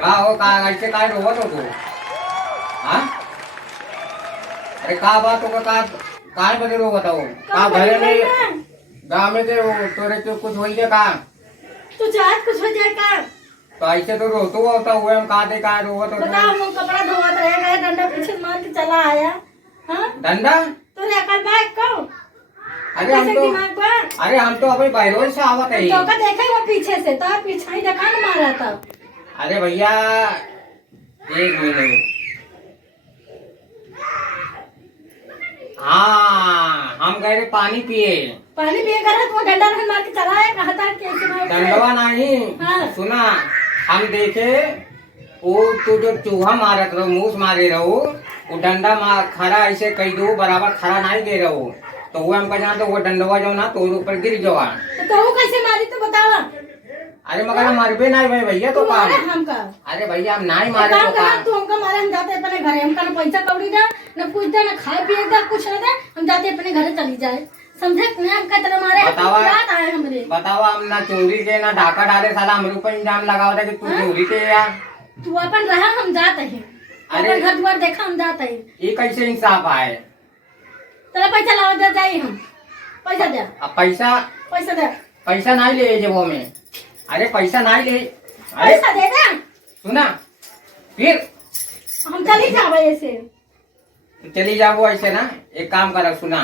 का हो का ऐसे काय रोवत होतो हा? अरे का बात हो का काय बदे रोवत हो का भले नहीं गाँव में के तोरे के कुछ होई का तुझे आज कुछ हो जाए का? तो ऐसे तो रोतो होता हुए हम का दे का रोवत हो बताओ हम कपड़ा धोवत रहे गए डंडा पीछे मार के चला आया। हाँ डंडा तोरे अकल बात को अरे हम तो दिमाग पर अरे हम तो अभी बहरोज से आवत है चौका देखे वो पीछे से तो पीछे ही देखा ना मारा था। अरे भैया एक मिनट हाँ हम गए थे पानी पिए पानी पिए कर तो डंडा नहीं मार के चला आया कहा था कैसे मार डंडवा नहीं हाँ। सुना हम देखे वो तू जो चूहा मारत रहो मूस मारे रहो वो डंडा खरा ऐसे कई दो बराबर खरा नहीं दे रहो तो वो हमका जाना तो वो डंडवा जो ना तो ऊपर गिर जावा तो वो कैसे मारी तो बतावा। अरे मगर हम मरबे नहीं भाई भैया तो काम हमका अरे भैया हम नहीं मारे तो काम तू हमका मारे हम जाते अपने घरे हमका ना पैसा कौड़ी ना न कुछ ना खाए पिए का कुछ ना हम जाते अपने घरे चली जाए समझे ना हमका तरह मारे रात आए हमरे बतावा हम ना चोरी के ना ढाका डाले साला हम ऊपर इंजाम लगाओ था कि तू चोरी के या तू अपन रहा हम जाते हैं अरे घर द्वार देखा हम जाते हैं ये कैसे इंसाफ आए तेरा पैसा लाओ दे जाइए हम पैसा दे अब पैसा पैसा नहीं ले जेबो में अरे पैसा नहीं ले अरे पैसा दे दे सुना फिर हम चली जावे ऐसे तो चली जाओ ऐसे ना एक काम कर सुना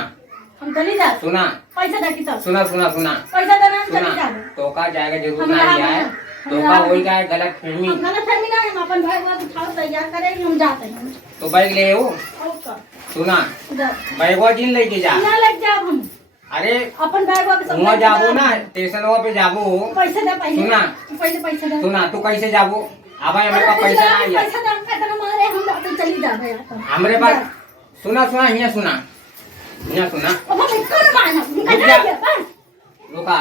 हम चली जा सुना पैसा दे की सुना सुना सुना पैसा देना हम चली सुना जावे तो का जाएगा जरूर हम नहीं रहा- आए हम तो का रहा- हो जाए गलत फहमी हम गलत फहमी ना हम अपन भाई बात उठाओ तैयार करेंगे हम जाते हैं तो बैग ले आओ ओके सुना जा बैगवा जिन लेके जा ना लग जाओ हम अरे अपन बैग वापस वहाँ जाबो ना स्टेशन पे जाबो पैसा दे पैसा सुना पहले पैसा दे सुना तू कैसे जाबो अब हमारे पास पैसा नहीं है पैसा दे हम कहते मारे हम जाते चली जावे अपन हमारे पास सुना सुना यहाँ सुना यहाँ सुना अब हम इसको ना मारना रुक उनका जा। जाइए पर रुका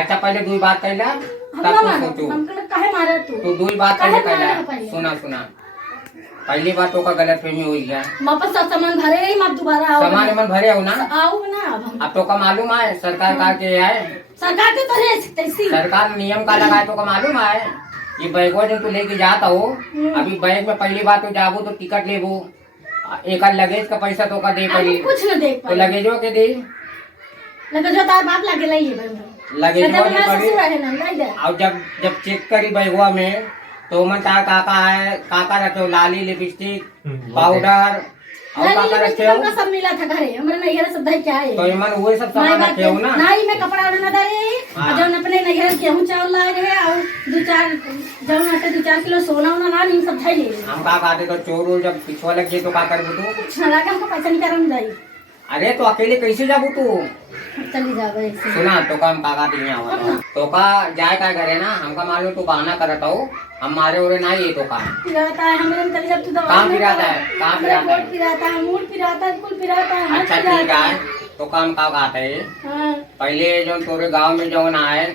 अच्छा पहले दो बात कर ला हम तब ना तू मारना सोचू हमको काहे मारा तू तो दो बात काहे पहले कर मारा ला पहले? सुना सुना पहली बात तो का गलत फहमी हो गया वापस सब सामान भरे नहीं मत दोबारा आओ सामान मन भरे हो ना आओ ना अब हम अब तो का मालूम है सरकार का के है सरकार के तो है तैसी सरकार नियम का लगाए तो का मालूम है ये बैगवा जब तू लेके जाता हो अभी बैग में पहली बात तो जाबो तो टिकट लेबो एक लगेज का पैसा तो का दे हम पड़ी कुछ न देख तो पाए लगेजो के दे लगे जो तार बाप लागे लई है भाई लगेजो कहते के मैं पड़ी ससुर है ना नहीं दे और जब चेक करी बैगवा में तो मन का काका है काका रखे हो लाली लिपस्टिक पाउडर और काका रखे हो हमका सब मिला था घरे हमरे नैहर सब दे के आए तो मन वही सब सामान रखे हो ना नाई में कपड़ा उड़ना दे हाँ। और जब अपने नैहर गेहूं चावल लाए रहे और दो चार किलो सोना उना ला नहीं सब धैले हम का कहते तो चोर वोर जब पिछवा लग गए तो का कर तू कुछ ना लागे हमको पैसा निकाल हम जाई अरे तो अकेले कैसे जाबू तू चली जावे ऐसे सुना तो का हम काका दिन आवा तो का जाए का करे ना हमका मालूम तू बहाना करत हो हम मारे उरे ना ये तो का पिराता है हमें चली जब तू दवा कहाँ पिराता है? कहाँ पिराता है? पिराता है मूड पिराता है कुल पिराता है हाथ अच्छा पिराता ठीक है तो काम का कहते है हाँ पहले जो तोरे गांव में जो ना है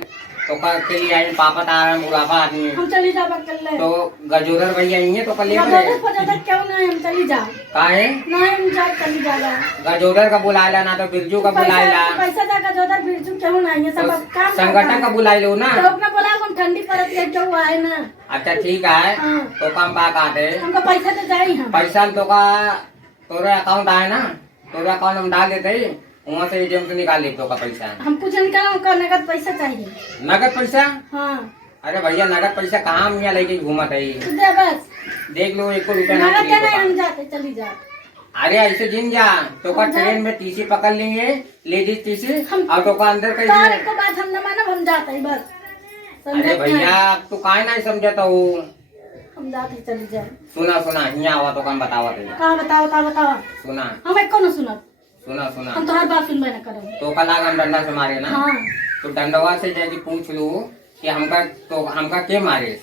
तो का के लिए आई पापा तारा बुढ़ापा आदमी हम चली जावा कर ले तो गजोदर भैया ये तो कल गजोदर पता क्यों ना हम चली जा काहे ना हम जा चली जावा गजोदर का बुलाएला ना तो बिरजू का बुलाएला पैसा दा गजोदर बिरजू क्यों ना ये सब तो काम संगठन का बुलाई लो ना तो अपना बोला हम ठंडी पड़त है क्यों आए ना अच्छा ठीक है हाँ। तो काम का कहते हमको पैसा तो जाई हम पैसा तो का तोरे अकाउंट आए ना तोरे अकाउंट में डाल देते ही वहाँ से एटीएम से निकाल ले तो का पैसा हम कुछ निकाला हमको नगद पैसा चाहिए नगद पैसा हाँ अरे भैया नगद पैसा कहाँ मिया लेके घूमत है तू दे बस देख लो 1 रुपया ना नगद चाहिए देना तो हम का। जाते चली जा अरे ऐसे जिन जा तो का ट्रेन में टीसी पकड़ लेंगे लेडीज टीसी और तो का अंदर तार कहीं को बात हम न मानब हम जाते ही बस अरे समझत भैया नहीं तू काहे नहीं समझता हूँ हम जाते चली जाए सुना सुना यहाँ आवा तो काम बतावा थे कहाँ बताओ सुना हम एक को न सुनब सुना सुना हम तोहर बात सुनबे न करब तो कल आग हम डंडा से मारे ना हाँ तो डंडवा से जाके पूछ लो कि हमका के मारे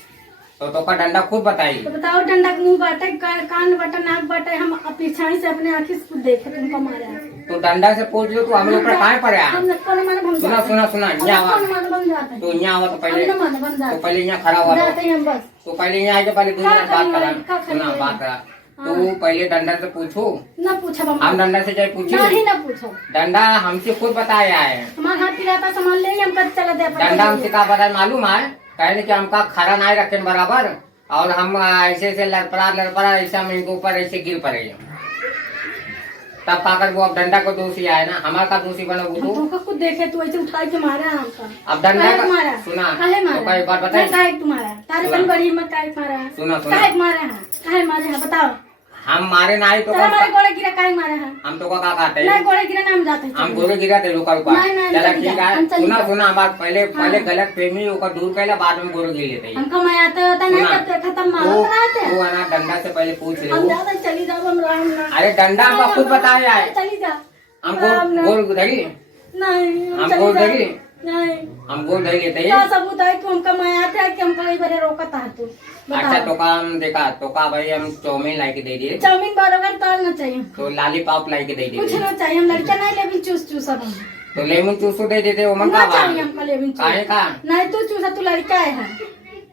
तो का डंडा खूब बताई तो बताओ डंडा के मुंह बाटे कान बाटे नाक बाटे हम पीछाई से अपने आँखी से देखे तुमको मारा तो डंडा से पूछ लो तू हमें ऊपर काहे पड़ा हम को न मानब हम सुना जाते सुना सुना हम यहाँ को आवा न मानब हम जाते तो यहाँ आवा तो पहले हम न मानब हम तो जाते पहले यहाँ खड़ा हुआ जाते ही हम बस तो पहले यहाँ आके पहले दूसरी का बात करेंगे, करा का सुना करेंगे? बात करा तू पहले डंडा से पूछो न पूछब हम डंडा से जाए पूछी नहीं न पूछब डंडा हमसे खुद बताया है हमारा हाथ पिराता सामान ले हम कद चला दे अपन डंडा हमसे का पता है मालूम है कहने कि हमका खड़ा नहीं रखे बराबर और हम ऐसे ऐसे लड़पड़ा ऐसे हम इनके ऊपर ऐसे गिर पड़े तब पाकर वो अब डंडा को दोषी आए ना हमारा का दोषी बना वो तो कुछ देखे तू ऐसे उठा के मारा हमका अब डंडा का मारा सुना काहे तो मारा एक बार बताइए काहे तुम्हारा तारे बन बड़ी हिम्मत काहे मारा सुना काहे मारा है काहे मारे है बताओ हम मारे ना तो तेरा मारे गोड़े गिरा काहे मारा है हम तो का कहते नहीं हैं गोड़े गिरा नाम जाते हैं हम गोरे गिरा थे रुका रुका नहीं, नहीं, चला चली ठीक जा, है हम चली सुना जा। सुना हमारा पहले गलत प्रेमी ओका दूर कैला बाद में गोरे गिर लेते हमको मैं आता होता नहीं सुना। करते खत्म मारत रहते वो है ना डंडा से पहले पूछ ले हम वो। ज्यादा चली जाओ हम राम ना अरे डंडा हमको खुद बताया है चली जा हम राम ना। गोल धरी नहीं हम चली गोल जा। धरी नहीं हम गोल धरी लेते क्या हैं सबूत है तू हमका मैं आते है कि हमको कई बार रोकता है तू अच्छा बताओ तो का हम देखा तो का भाई हम चाउमीन ला के दे दिए चाउमीन बरोबर तोड़ना चाहिए तो लालीपॉप ला के दे कुछ दिए ना चाहिए हम लड़का नहीं लेकिन चूस चूस अब हम तो लेमन चूसो दे देते वो मन ना का चाहिए हमको लेकिन काहे का नहीं तू चूसा तू लड़का है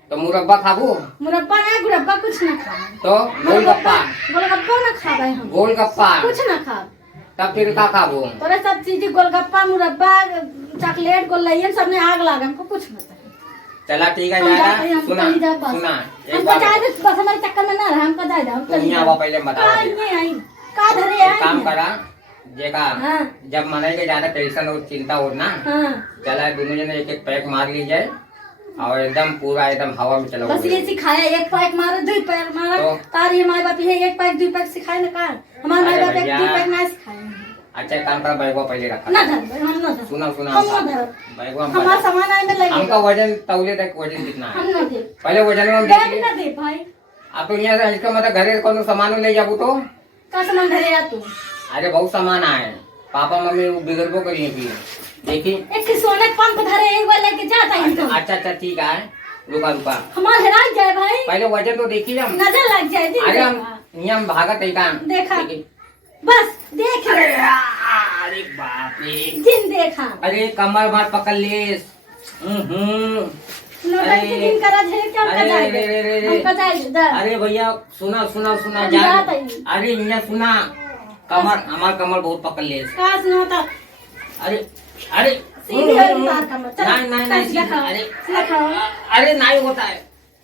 तो मुरब्बा खाबू मुरब्बा नहीं गुरब्बा कुछ ना खा तो गोलगप्पा गोलगप्पा ना खा भाई हम गोलगप्पा कुछ ना खा तब फिर का खाबू तोरे सब चीज गोलगप्पा मुरब्बा चॉकलेट गोलैयन सब में आग लागे हमको कुछ ना चाहिए चला ठीक है हम जाएगा जाते हैं, हम सुना चली जाए बस। सुना एक हमको बार जाए दे, बस हमारे चक्कर में ना रहे हमको जाए दे, हम तुम चली यहाँ जाए पहले बता का दे ये आई का धरे एक आई काम करा जेका हाँ जब मनाई के ज्यादा टेंशन और चिंता हो ना हाँ चला दोनों जने एक एक पैक मार ली जाए और एकदम पूरा एकदम हवा में चलो बस ये सिखाया एक पैक मारो दो पैक मारो तो? तार ये माई बाप है एक पैक दो पैक सिखाए ना का हमारे माई अरे बाप एक भैया। दो पैक ना सिखाए अच्छा काम करा बैगवा पहले रखा ना धर भाई, हम ना धर सुना सुना हम ना धर बैगवा हम हमारा पहले- सामान आए में हमका लगेगा वजन तौले तक वजन कितना हम है ना दे पहले वजन में हम बैग देख ना दे भाई अब तो यहाँ से इसका मतलब घरे कोनो सामान ले जाबू तो का सामान धरे आ तू अरे बहुत सामान आए पापा मम्मी वो बिगड़बो करिए फिर देखी एक सोने के पंप धरे एक बार लेके जाता है तो अच्छा अच्छा ठीक है रुका रुका हमारा हेरा जाए भाई पहले वजन तो देखिए हम नजर लग जाए दिन अरे हम देखा। यहाँ हम भागत है का देखा। देखी। बस देख अरे ले अरे बाप रे दिन देखा अरे कमर बात पकड़ ले नौटंकी दिन करा है क्या हमका अरे, जाए अरे, अरे, अरे। हमका जाए दर अरे भैया सुना सुना सुना हम जा जात हई। अरे यहाँ सुना कमर हमार कमर बहुत पकड़ ले काश न होता अरे अरे सीधी है उतार कमर चल नहीं नहीं नहीं सीधा खाओ अरे सीधा खाओ अरे नहीं होता है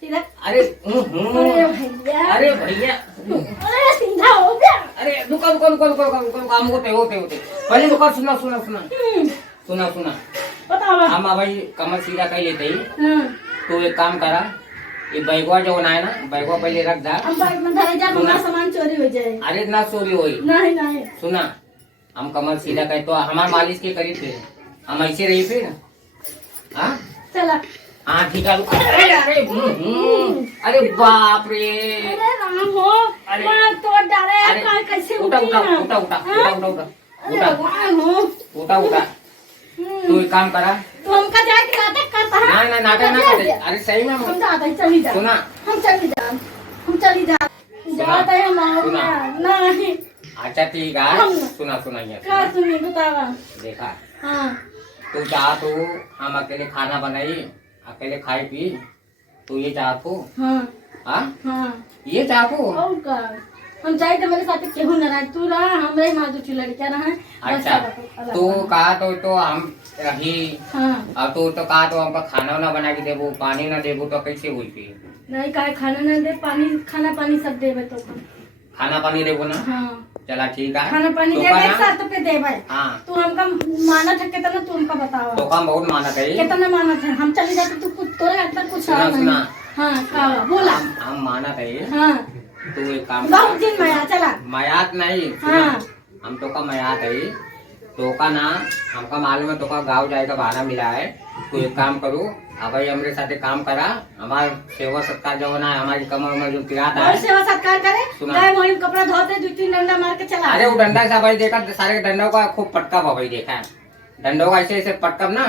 सीधा अरे अरे भैया अरे भैया अरे सीधा हो गया अरे रुको रुको रुको रुको रुको रुको काम होते होते होते पहले रुको सुना सुना सुना हम्म, सुना सुना बताओ हम भाई कमर सीधा कर लेते ही हां तो एक काम करा ये बैगवा जो है ना बैगवा पहले रख दा हम बैग में धरे जा हमारा सामान चोरी हो जाए अरे ना चोरी होई नहीं नहीं सुना हम कमर सीधा करे तो हमार मालिश के करीब थे हम ऐसे रही फिर हाँ चला हाँ ठीक है रुको। अरे अरे अरे बाप रे अरे राम हो अरे। मां तो डरे अरे का कैसे उठा उठी उठा ना? उठा उठा हाँ? उठा उठा अरे उठा भगवान हो उठा उठा तू एक काम करा तो हमका जाए के नाटक करता है ना ना नाटक ना करे अरे सही में हम जाते हैं चली जा सुना हम चली जा हम चली जा जाते हैं हम आओ सुना। ना नहीं अच्छा ठीक है हम- सुना सुना ये का सुनी बतावा देखा हाँ तू चाह तो हम अकेले खाना बनाई अकेले खाई पी तू ये चाह तो हाँ हाँ हाँ ये चाह तो और का हम चाहे तो मेरे साथ केहू न रहे तू रहा हमरे माँ दूसरी लड़कियां रहे अच्छा तू कहा तो हम रही हाँ और तू तो कहा तो हमको खाना वाना बना के देबू पानी ना देबू तो कैसे हुई फिर नहीं कहे खाना न दे पानी खाना पानी सब देवे तो खाना पानी देबू ना हाँ चला ठीक है खाना पानी तो देवे का एक ना- साथ पे देवे हाँ तू हमका मानत है कितना तू हमका बतावा तो काम बहुत मानत है कितना मानत है हम चली जाते तू कुछ तोरे अंदर कुछ सुना, आ नहीं सुना। हाँ का बोला हम मानत है हाँ तू एक काम बहुत दिन माया चला मयात नहीं सुना, हाँ। हम तो का मयात है तो का ना हमका मालूम है तो का गाँव जाएगा भाड़ा मिला है तू एक काम करू अब भाई हमारे साथ काम करा हमारे सेवा सत्कार जो ना हमारी कमर में जो किराता और है सेवा सत्कार करे सुना। गए वही कपड़ा धोते 2-3 डंडा मार के चला अरे वो डंडा से भाई देखा सारे डंडों का खूब पटका भाई देखा है डंडों का ऐसे ऐसे पटकब ना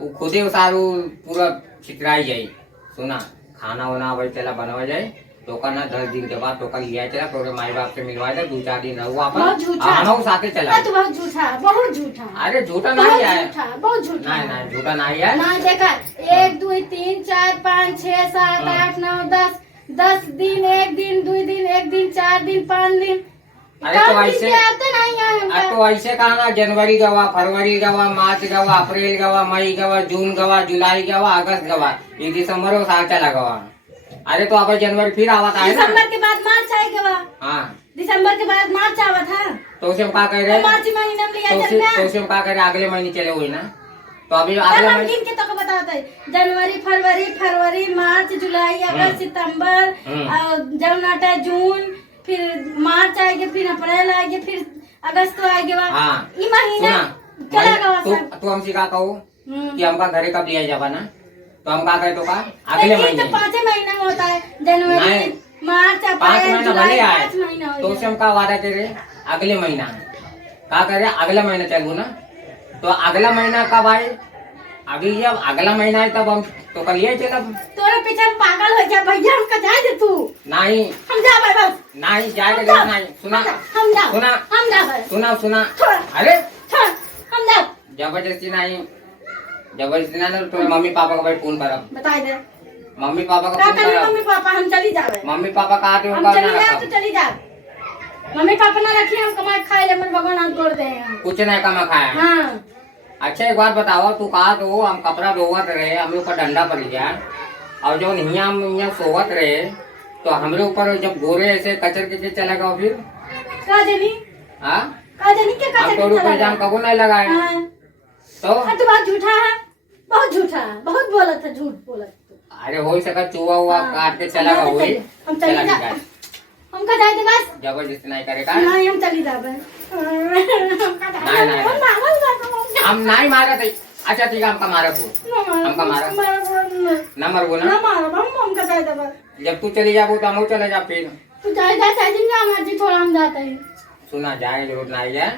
वो खुद ही सारू पूरा छितराई जाये सुना खाना वाना भाई चला बनवा जाए तो का ना 10 दिन के बाद तो का लिया चला तो माई बाप से मिलवाए था 2-4 दिन हुआ बहुत झूठा। हम साथे चला तू बहुत झूठा बहुत झूठा अरे झूठा नहीं है बहुत झूठा नहीं नहीं झूठा नहीं है ना देखा 1 2 3 4 5 6 7 8 9 10 10 दिन 1 दिन 2 दिन 1 दिन 4 दिन 5 दिन अरे तो काम ऐसे कीजिए, आते नहीं है हमका। तो ऐसे कहा ना, जनवरी गवा, फरवरी गवा, मार्च गवा, अप्रैल गवा, मई गवा, जून गवा, जुलाई गवा, अगस्त गवा, ये दिसंबर और साल चला गवा। अरे तो अब जनवरी फिर आवत है ना। दिसंबर के बाद मार्च आएगा। हाँ दिसंबर के बाद मार्च आवा था। तो उसे हम क्या कह रहे, मार्च महीने में लिया तो चलना। उसे हम क्या कह रहे, अगले महीने चले हुए ना, तो अभी चल अगले हम महीने गिन के तो बताते हैं। जनवरी, फरवरी, मार्च, जुलाई, अगस्त, सितंबर, जब नाटा जून, फिर मार्च आएगी, फिर अप्रैल आएगी, फिर अगस्त आएगा। हाँ। ये महीना चला गया सब। तो हमसे क्या कहो कि हमका घरे कब लिया जावा ना, तो हम क्या कहे तो का अगले तो महीने। 5 महीना में होता है, जनवरी, नहीं। मार्च, 5 अप्रैल, महीना जुलाई, भले आए 5 महीना हो तो उसे हम का वादा करे, अगले महीना क्या करे, अगला महीना चलू ना, तो अगला महीना कब आए, अभी जब अगला महीना है तब हम तो कल ये चलब। तोरे पीछे हम पागल हो जा भैया, हमका जाए दे तू। नहीं हम जा भाई बस। नहीं जाएगा जरूर नहीं। सुना हम जा सुना हम जा भाई। सुना सुना छोड़। अरे छोड़, हम जा। जबरदस्ती नहीं, जबरदस्ती ना तो मम्मी पापा का भाई फोन करब, बताई दे मम्मी पापा का का फोन करी करब। मम्मी पापा, हम चली जावे। मम्मी पापा कहा थे हम उनका चली ना जा तो रखब। चली जा। मम्मी पापा ना रखिए, हम कमाए खाए ले, मन भगवान हाथ जोड़ दे हैं। कुछ नहीं कमा खाया। हाँ अच्छा एक बात बताओ, तू कहा तो हम कपड़ा धोवत रहे, हम ऊपर डंडा पड़ गया, और जो हिया सोवत रहे तो हमरे ऊपर जब गोरे ऐसे कचर के चला गया फिर का जनी हाँ का जनी क्या का हम जनी तो ऊपर जाम कबू नहीं लगाए हाँ तो तू बात झूठा है, बहुत झूठा है, बहुत बोला था, झूठ बोला तू। अरे हो सका चूहा हुआ हाँ। काट के चला गया वही हम चली चला जा, गया। हमका जाए दे बस। जबरदस्ती नहीं करेगा। नहीं हम चली जावे। नहीं। हम नहीं मारा थे। अच्छा ठीक है, हमका मारा तू, हमका मारा न मरबो ना, जब तू चली जाबो तो हम चले जा फिर। तू जाए जा मर्जी, थोड़ा हम जाते हैं। सुना जाए जरूर नहीं जाए,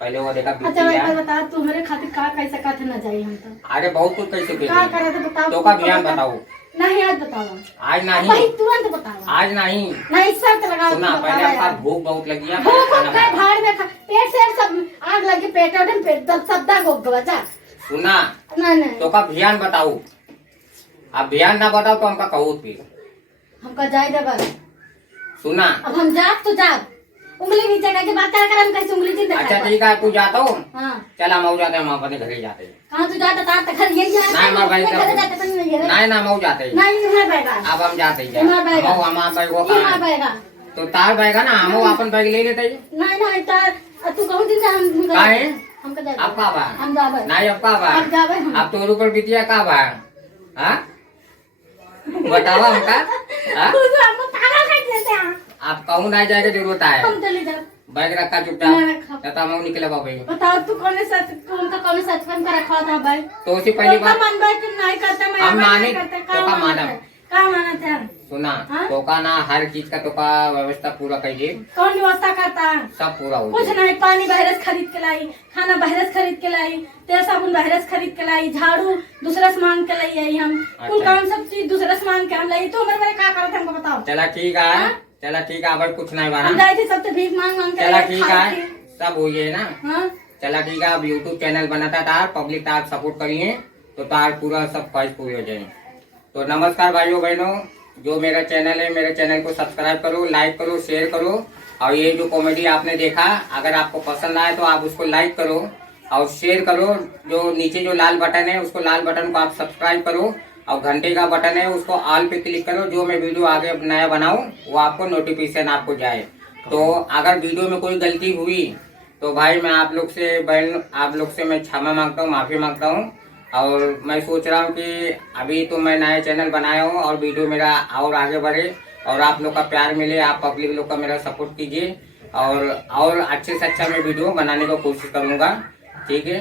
पहले वो देखा अच्छा बीती भाई जाए। बता, तुम्हारे खातिर का कैसे कहते ना जाइए हम तो। अरे बहुत कुछ कैसे का कर करे तो बताओ। तो का बयान बताओ। नहीं आज बताओ, आज भाई नहीं, तुरंत बताओ। आज नहीं। नहीं शर्त लगाओ। सुना तुम पहले बताओ आपका यार। भूख बहुत लगी है, भूख खाना का बनाओ। भाड़ में पेट से सब आग लगी, पेट उठे पेट दर्द सद्दा को बचा। सुना नहीं तो का बयान बताओ, अब बयान ना बताओ तो हमका कहो फिर। हमका जाए दे बस। सुना अब हम जाग तो जाग, उंगली नीचे करके बात कर हम कैसे उंगली नीचे अच्छा ठीक है, तू जाता हो, हाँ चल हम जाते हैं, हम अपने घरे जाते हैं। कहाँ तू जाता तार तक घर यही जाए। नहीं, मैं भाई मैं जाऊँ। घर जाते पर नहीं है। नहीं ना मऊ जाते हैं, नहीं है बैगा। अब हम जाते हैं। हमारा बैग है। हमारा बैग वो ये कहाँ हाँ है? बैगा। तो तार बैग है ना, हम अपन बैग ले लेते हैं। नहीं नहीं तार तू कहूँ दिन हम का है? हमका जाए। अब का बा? हम जावे। नहीं अब का बा? अब जावे हम। अब तोर ऊपर बिटिया का बा? हाँ बतावा हमका। हाँ? तू तो हमको पागल कर देते हैं। आप कहूँ नहीं जाएगा जरूरत है, हम चले जाओ। बैग रखा मैं चुपचाप, रखा। या तो हम निकले बाबे। बताओ तू कौन सा उनका कौन सा काम का रखा था भाई। तो उसी पहली उनका बार मन भाई तुम नहीं करते, मैं हम नहीं माने, करते। तो का माना। का माना था? सुना हाँ? तो का ना हर चीज का तो का व्यवस्था पूरा करिए, कौन व्यवस्था करता है? सब पूरा हो कुछ जाए। नहीं, पानी बहरस खरीद के लाई, खाना बहरस खरीद के लाई, तेल साबुन बहरस खरीद के लाई, झाड़ू दूसरा से मांग के लाई आई हम। कुल अच्छा। काम सब चीज दूसरा से मांग के हम लाई। तो हमारे क्या करते हमको बताओ। चला ठीक है, हाँ? चला ठीक है, अब कुछ नहीं हम बना। जाए थे सब तो भीख मांग मांग के चला लाई, ठीक खाए है, थे। सब हो गए ना। हाँ? चला ठीक है, अब यूट्यूब चैनल बनाता था, पब्लिक तार सपोर्ट करिए तो तार पूरा सब ख्वाहिश पूरी हो जाए। तो नमस्कार भाइयों बहनों, जो मेरा चैनल है, मेरे चैनल को सब्सक्राइब करो, लाइक करो, शेयर करो। और ये जो कॉमेडी आपने देखा, अगर आपको पसंद आए तो आप उसको लाइक करो और शेयर करो। जो नीचे जो लाल बटन है, उसको लाल बटन को आप सब्सक्राइब करो, और घंटे का बटन है उसको ऑल पे क्लिक करो। जो मैं वीडियो आगे नया बनाऊं वो आपको नोटिफिकेशन आपको जाए। तो अगर वीडियो में कोई गलती हुई तो भाई मैं आप लोग से बहन, आप लोग से मैं क्षमा मांगता हूँ, माफी मांगता हूँ। और मैं सोच रहा हूँ कि अभी तो मैं नया चैनल बनाया हूँ और वीडियो मेरा और आगे बढ़े और आप लोग का प्यार मिले, आप पब्लिक लोग का मेरा सपोर्ट कीजिए और अच्छे से अच्छा मैं वीडियो बनाने की कोशिश करूँगा। ठीक है,